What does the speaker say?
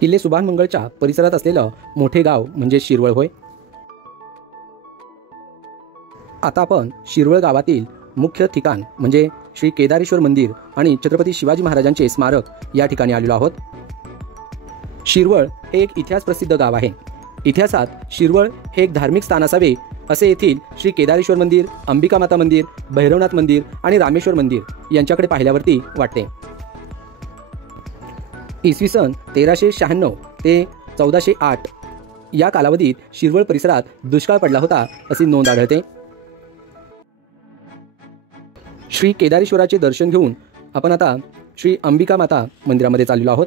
किल्ले सुभानमंगळच्या परिसरात असलेलं मोठे गाव म्हणजे शिरवळ होय. आता आपण शिरवळ गावातील मुख्य ठिकाण म्हणजे श्री केदारेश्वर मंदिर आणि छत्रपती शिवाजी महाराजांचे स्मारक या ठिकाणी आलेलो आहोत. शिरवळ हे एक इतिहास प्रसिद्ध गाव आहे. इतिहासात शिरवळ हे एक धार्मिक स्थान असावे असे येथील श्री केदारेश्वर मंदिर, अंबिका माता मंदिर, भैरवनाथ मंदिर आणि रामेश्वर मंदिर यांच्याकडे पाहिल्यावरती वाटते. इसवी सन 1396 ते 1408 या कालावधीत शिरवळ परिसरात दुष्काळ पडला होता अशी नोंद आढळते. श्री केदारेश्वराचे दर्शन घेऊन आपण आता श्री अंबिका माता मंदिरामध्ये चाललेलो आहोत.